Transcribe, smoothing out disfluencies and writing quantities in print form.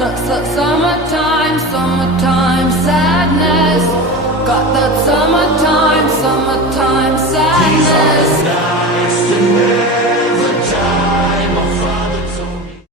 Summertime, summertime sadness. Got that summertime, summertime sadness. These are the nights to